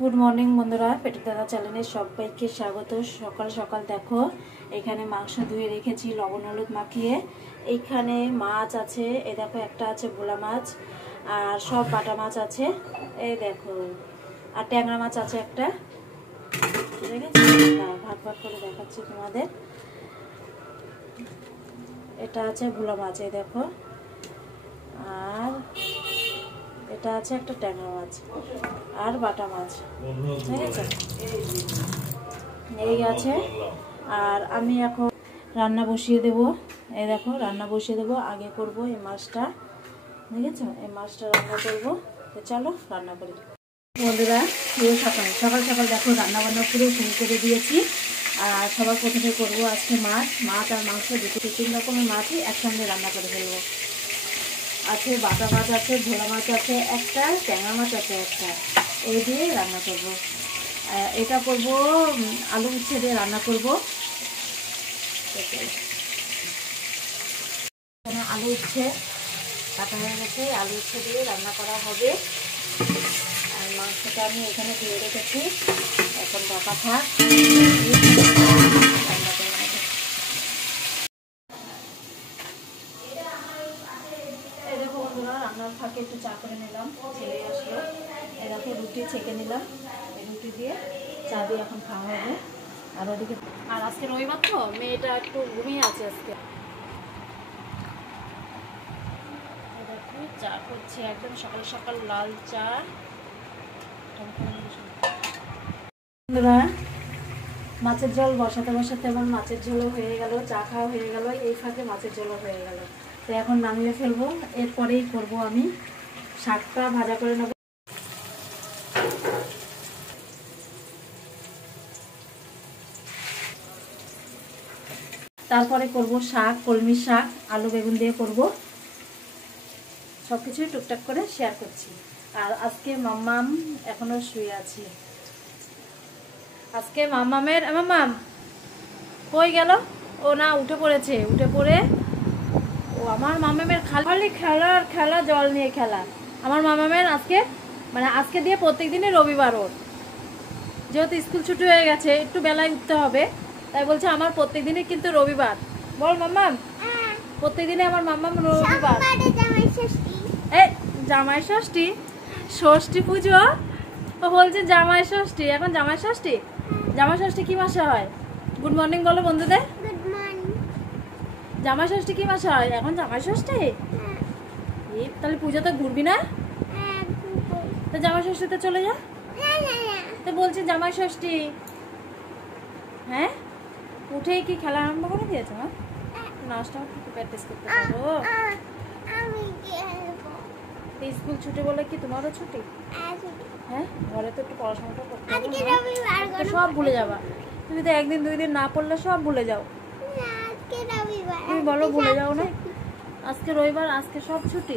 Good morning বন্ধুরা, পেটুক দাদা চ্যানেলে সবাইকে স্বাগত। সকাল সকাল দেখো এখানে মাংস ধুয়ে রেখেছি লবণ হলুদ মাখিয়ে। এইখানে মাছ আছে, এই দেখো একটা আছে ভোলা মাছ, আর সব বাটা মাছ আছে, এই দেখো, আর ট্যাংরা মাছ আছে একটা। ঠিক আছে, ভাগ ভাগ করে দেখাচ্ছি তোমাদের। এটা আছে ভোলা মাছ, এই দেখো, আর এটা আছে একটা ট্যাংরা মাছ আর বাটা মাছ। ঠিক আছে, এই আছে। আর আমি এখন রান্না বসিয়ে দেব। এই দেখো রান্না বসিয়ে দেব, আগে করব এই মাছটা। ঠিক আছে, এই মাছটা রান্না করব। তো চলো রান্না করি বন্ধুরা। পুরো সকাল সকাল সকাল দেখো রান্না বান্না পুরো শুরু করে দিয়েছি। আর সবার প্রথমে করবো আজকে মাছ আর মাংস দুটো 3 রকমের মাছই একসঙ্গে রান্না করে ফেলবো। আছে বাটা মাছ আছে, ভোলা মাছ আছে একটা, ট্যাংরা মাছ আছে একটা, এই দিয়ে রান্না করব। এটা করব আলু উচ্ছে দিয়ে রান্না করব। এখানে আলু উচ্ছে কাটা হয়ে গেছে, আলু উচ্ছে দিয়ে রান্না করা হবে। আর মাংসটা আমি এখানে ধুয়ে রেখেছি, এখন ঢাকা থাক, রান্না করে নেব। এই দেখো বন্ধুরা, রান্নার ফাঁকে একটু চা করে নিলাম, ছেলে আসলো। এই দেখো রুটি ছেঁকে নিলাম, এই রুটি দিয়ে চা দিয়ে এখন খাওয়া হবে। আর ওদিকে আর আজকে রবিবার তো মেয়েটা একটু ঘুমিয়ে আছে আজকে। দেখো চা করছি, একদম সকাল সকাল লাল চা। বন্ধুরা, মাছের ঝোল বসাতে বসাতে আমার মাছের ঝোলও হয়ে গেল, চা খাওয়া হয়ে গেল, এই ফাঁকে মাছের ঝোলও হয়ে গেল। তো এখন নামিয়ে ফেলবো, এরপরেই করব আমি শাকটা ভাজা করে নেব। তারপরে করব শাক, কলমি শাক, আলু বেগুন দিয়ে করব। সবকিছুই টুকটাক করে শেয়ার করছি। আর আজকে মাম্মাম এখনো শুয়ে আছে। আজকে মাম্মামের মাম্মাম কই গেল? ও না, উঠে পড়েছে। উঠে পড়ে ও আমার মাম্মামের খালি খেলা আর খেলা, জল নিয়ে খেলা। আমার মাম্মামের আজকে আজকে দিয়ে প্রত্যেক দিনই রবিবার ওর, যেহেতু স্কুল ছুটি হয়ে গেছে একটু বেলায় উঠতে হবে, তাই বলছে আমার প্রত্যেক দিনই কিন্তু রবিবার। বল মাম্মাম, প্রত্যেক দিনে আমার মাম্মাম রবিবার। এই জামাই ষষ্ঠী, ষষ্ঠী পুজো, ও বলছে জামাই ষষ্ঠী। এখন জামাই ষষ্ঠী, জামাই ষষ্ঠী কি মাসে হয়? গুড মর্নিং বলো বন্ধুদের। জামাই ষষ্ঠী কি মাসে হয়? এখন জামাই ষষ্ঠী। তাহলে পুজোতে ঘুরবি না? তো জামাই ষষ্ঠীতে চলে যা। তো বলছি জামাই ষষ্ঠী। হ্যাঁ, উঠেই কি খেলা আরম্ভ করে দিয়েছে? হ্যাঁ, নাচটা একটু প্র্যাকটিস করতে পারো। স্কুল ছুটি বলে কি তোমারও ছুটি? হ্যাঁ, ঘরে তো একটু পড়াশোনাটা করতে হবে, সব ভুলে যাবা। তুমি তো 1 দিন 2 দিন না পড়লে সব ভুলে যাও। তুমি বলো ভুলে যাও না? আজকে রবিবার, আজকে সব ছুটি।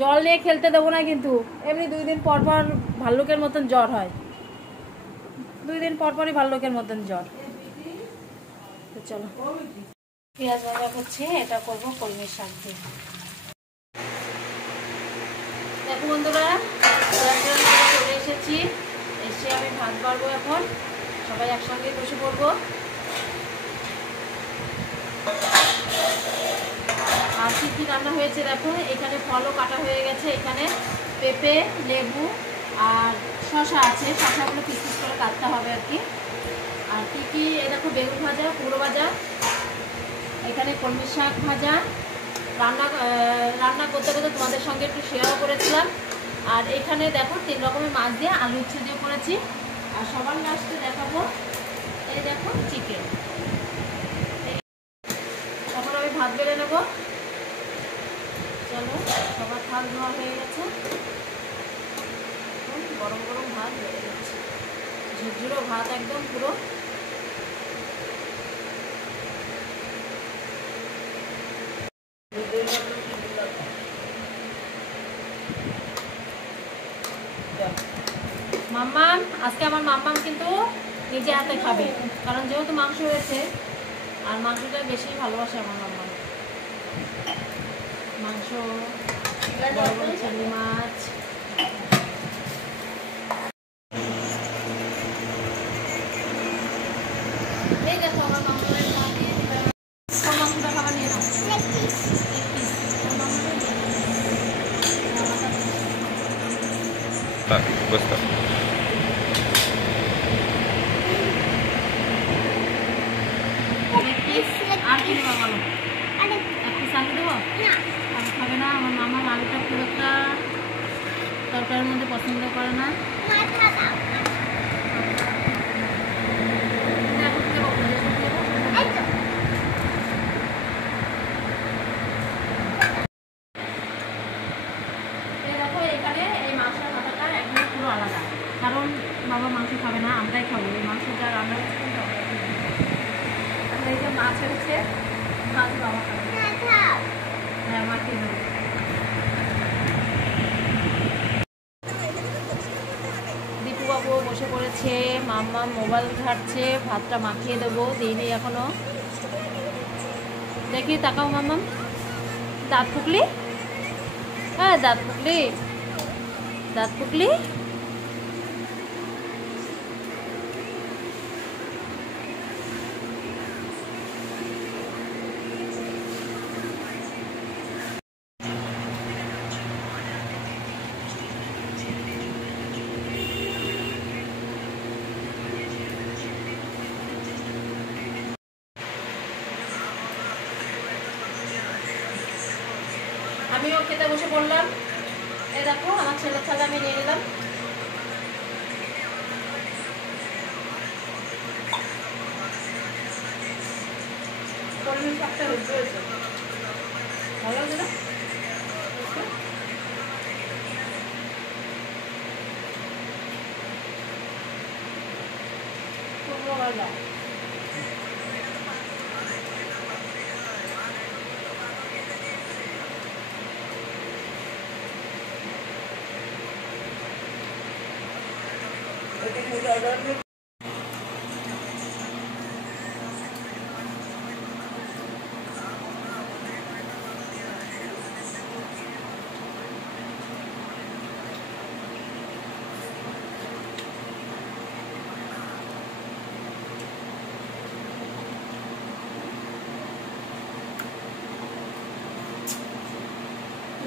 জল নিয়ে খেলতে দেবো না কিন্তু। এমনি 2 দিন পর পর ভাল্লুকের মতন জ্বর হয়, 2 দিন পর পরই ভাল্লুকের মতন জ্বর। তো চলো পেঁয়াজ ভাজা করছি, এটা করবো কলমি শাক দিয়ে। দেখো বন্ধুরা, চলে এসেছি, এসে আমি ভাত বাড়বো। এখন সবাই একসঙ্গে বসে পড়বো। আর কি কি রান্না হয়েছে দেখো, এখানে ফলও কাটা হয়ে গেছে, এখানে পেঁপে, লেবু আর শশা আছে, শশাগুলো পিস পিস করে কাটতে হবে আর কি। আর কি কি, এ দেখো বেগুন ভাজা, কুমড়ো ভাজা, এখানে কলমি শাক ভাজা। রান্না করতে করতে তোমাদের সঙ্গে একটু শেয়ারও করেছিলাম। আর এখানে দেখো 3 রকমের মাছ দিয়ে আলু উচ্ছে দিয়ে করেছি। আর সবার লাস্টে দেখাবো, এই দেখো চিকেন। তারপর আমি ভাত বেড়ে নেবো। চলো, সবার ভাত ধোয়া হয়ে গেছে, গরম গরম ভাত বেড়ে গেছে, ঝুরঝুরো ভাত একদম পুরো। মাম্মাম, আজকে আমার মাম্মাম কিন্তু নিজে হাতে খাবে, কারণ যেহেতু মাংস হয়েছে, আর মাংসটা বেশি ভালোবাসে আমার মাম্মাম। মাংস, চিংড়ি মাছ, বুঝতে আর কি দেবো বলো, এক পিস আলু দেবো? আলু খাবে না আমার মামা, আলুটা খুব একটা তরকারির মধ্যে পছন্দ করে না। দেখো এখানে এই মাংসের মাথাটা একদম পুরো আলাদা, কারণ বাবা মাংস খাবে না, আমরাই খাবো এই মাংসটা। রান্না এই যে মাছ হচ্ছে, মাছ বাবা খাবে। হ্যাঁ মাখিয়ে দেবো। দীপুবাবু বসে পড়েছে, মাম্মা মোবাইল ঘাটছে, ভাতটা মাখিয়ে দেবো, দিইনি এখনো। দেখি তাকাও মাম্মাম, দাঁত ফুকলি? হ্যাঁ দাঁত ফুকলি, দাঁত ফুকলি। আমিও খেতে বসে পড়লাম। এই দেখো আমার ছেলের ছালে আমি নিয়ে নিলাম। কলমির শাকটা হয়েছে, ভালো লাগছে না? খুব ভালো।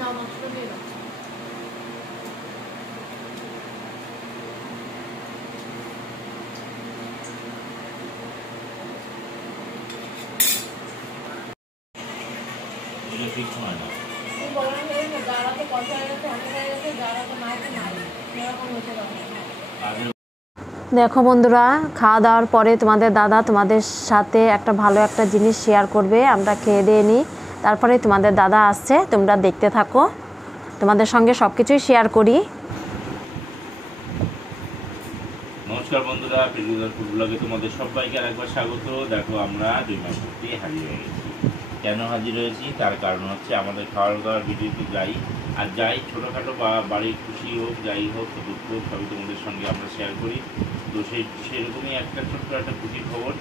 না মাংস দিয়ে দাও। দেখো বন্ধুরা, খাওয়া দাওয়ার পরে তোমাদের দাদা তোমাদের সাথে একটা ভালো একটা জিনিস শেয়ার করবে। আমরা খেয়ে দিয়ে নিই, তারপরে তোমাদের দাদা আসছে, তোমরা দেখতে থাকো, তোমাদের সঙ্গে সব কিছুই শেয়ার করি। নমস্কার বন্ধুরা, ফিরোজার ফুড ব্লগে তোমাদের সবাইকে আরেকবার স্বাগত। দেখো আমরা 2 মাস পূর্তি হাজির হয়ে গেছি। কেন হাজির হয়েছি তার কারণ হচ্ছে আমাদের খাওয়া দাওয়ার ভিডিওতে যাই আর যাই, ছোটোখাটো বা বাড়ির খুশি হোক যাই হোক দুঃখ হোক সবই তোমাদের সঙ্গে আমরা শেয়ার করি। তো সেরকমই একটা ছোট্ট একটা খুশির খবর,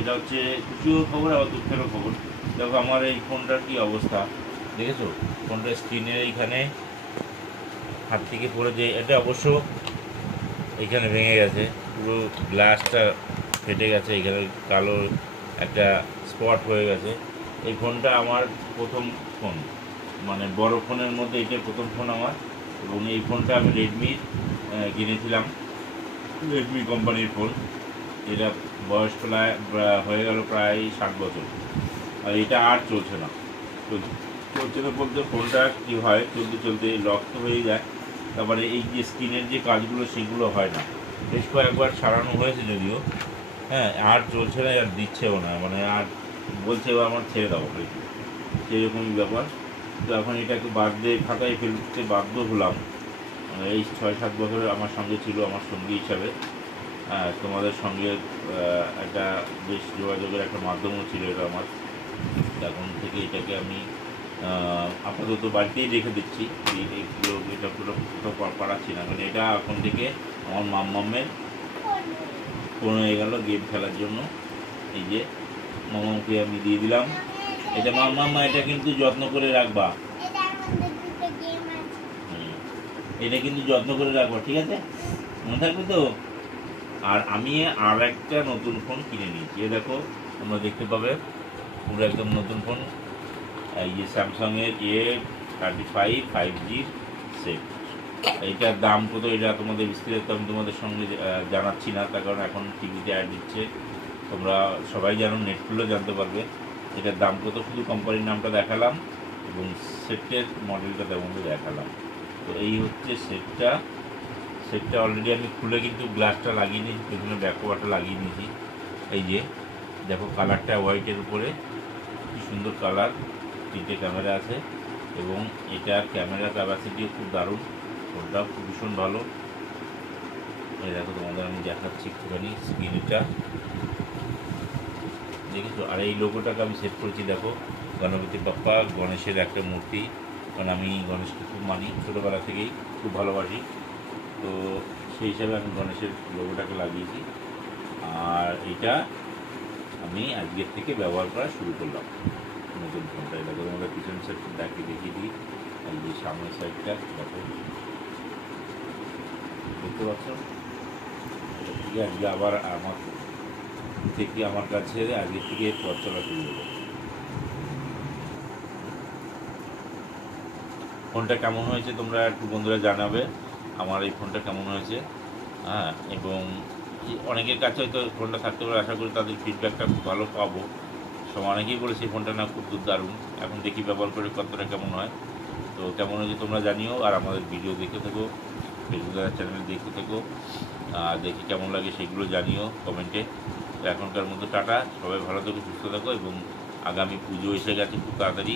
এটা হচ্ছে খুশিও খবর আবার দুঃখেরও খবর। দেখো আমার এই ফোনটার কী অবস্থা দেখেছো, ফোনটার স্ক্রিনের এইখানে হাত থেকে পড়ে যে, এটা অবশ্য এইখানে ভেঙে গেছে, পুরো গ্লাসটা ফেটে গেছে, এখানে কালো একটা স্পট হয়ে গেছে। এই ফোনটা আমার প্রথম ফোন, মানে বড় ফোনের মধ্যে এটা প্রথম ফোন আমার। এবং এই ফোনটা আমি রেডমির কিনেছিলাম, রেডমি কোম্পানির ফোন। এটা বয়স প্রায় হয়ে গেল প্রায় 7 বছর, আর এটা আর চলছে না। চলছে না বলতে ফোনটা কী হয়, চলতে চলতে রক্ত হয়ে যায়, তারপরে এই যে স্ক্রিনের যে কাজগুলো সেগুলো হয় না। বেশ কয়েকবার সারানো হয়েছে যদিও, হ্যাঁ আর চলছে না, আর দিচ্ছেও না, মানে আর বলছে এবার আমার ছেড়ে দেওয়া হয়েছে, সেরকমই ব্যাপার। তো এখন এটাকে বাদ দিয়ে খাতায় ফেলতে বাধ্য হলাম। এই 6-7 বছর আমার সঙ্গে ছিল, আমার সঙ্গী হিসাবে। তোমাদের সঙ্গে একটা বেশ যোগাযোগের একটা মাধ্যমও ছিল এটা আমার। এখন থেকে এটাকে আমি আপাতত বাড়িতেই রেখে দিচ্ছি, এটা পুরো কোথাও পাড়াচ্ছি না, কারণ এটা এখন থেকে আমার মাম্মামের ফোন হয়ে গেল গেম খেলার জন্য। এই যে মামাকে আমি দিয়ে দিলাম এটা। মাম্মা এটা কিন্তু যত্ন করে রাখবা, এটা কিন্তু যত্ন করে রাখবা, ঠিক আছে, মনে থাকবে তো। আর আমি আর একটা নতুন ফোন কিনে নিয়েছি, এ দেখো তোমরা দেখতে পাবে, পুরো একদম নতুন ফোন। এই যে স্যামসাংয়ের A35 5G সেট, এইটার দাম কত এটা তোমাদের বিস্তারিত আমি তোমাদের সঙ্গে জানাচ্ছি না, তার কারণ এখন টিভিতে অ্যাড দিচ্ছে, তোমরা সবাই জানো, নেট খুললেও জানতে পারবে এটার দাম কত। শুধু কোম্পানির নামটা দেখালাম এবং সেটের মডেলটা তোমাদের দেখালাম। তো এই হচ্ছে সেটটা। সেটটা অলরেডি আমি খুলে কিন্তু গ্লাসটা লাগিয়ে নিয়েছি, পেছনে ব্যাক কভারটা লাগিয়ে নিয়েছি। এই যে দেখো কালারটা হোয়াইটের উপরে, কি সুন্দর কালার। 3টে ক্যামেরা আছে এবং এটার ক্যামেরা ক্যাপাসিটিও খুব দারুণ, ফোনটা খুব ভীষণ ভালো। এই দেখো তোমাদের আমি দেখাচ্ছি একটুখানি স্ক্রিনটা, দেখেছো? আর এই লোগোটাকে আমি সেট করেছি, দেখো গণপতি বাপ্পা, গণেশের একটা মূর্তি, কারণ আমি গণেশকে খুব মানি, ছোটোবেলা থেকেই খুব ভালোবাসি। তো সেই হিসাবে আমি গণেশের লোগোটাকে লাগিয়েছি। আর এটা আমি আজকের থেকে ব্যবহার করা শুরু করলাম নতুন ফোনটা। দেখো তোমাদের পিছন সাইড দেখিয়ে দিই। এই যে সামনের সাইডটা দেখো, দেখতে পাচ্ছ? এটা থেকে আজকে আবার আমার কাছে আজকের থেকে পথ চলা শুরু হলো। ফোনটা কেমন হয়েছে তোমরা একটু বন্ধুরা জানাবে, আমার এই ফোনটা কেমন হয়েছে। হ্যাঁ, এবং অনেকের কাছে হয়তো ফোনটা থাকতে পারে, আশা করি তাদের ফিডব্যাকটা খুব ভালো পাবো। সব অনেকেই বলেছে এই ফোনটা না খুব দারুণ, এখন দেখি ব্যবহার করে কতটা কেমন হয়। তো কেমন হয়েছে তোমরা জানিও, আর আমাদের ভিডিও দেখে থেকো, ফেসবুক চ্যানেল দেখতে থেকো, আর দেখি কেমন লাগে সেগুলো জানিও কমেন্টে। তো এখনকার মতো টাটা, সবাই ভালো থেকো, সুস্থ থাকো, এবং আগামী পুজো এসে গেছে খুব তাড়াতাড়ি।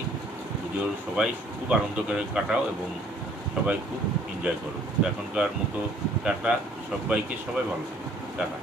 পুজোর সবাই খুব আনন্দ করে কাটাও এবং সবাই খুব এনজয় করো। তো এখনকার মতো টাটা সবাইকে, সবাই ভালো থেকো, টাটা।